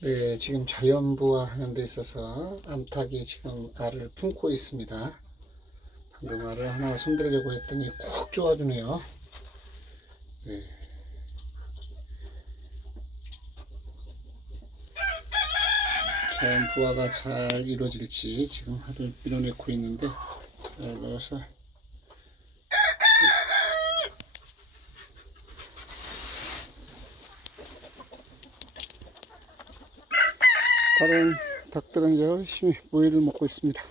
네, 지금 자연부화 하는 데 있어서 암탉이 지금 알을 품고 있습니다. 방금 알을 하나 손대려고 했더니 콕 쪼아주네요. 네. 자연부화가 잘 이루어질지 지금 알을 밀어내고 있는데 잘 넣어서 다른 닭들은 열심히 모이를 먹고 있습니다.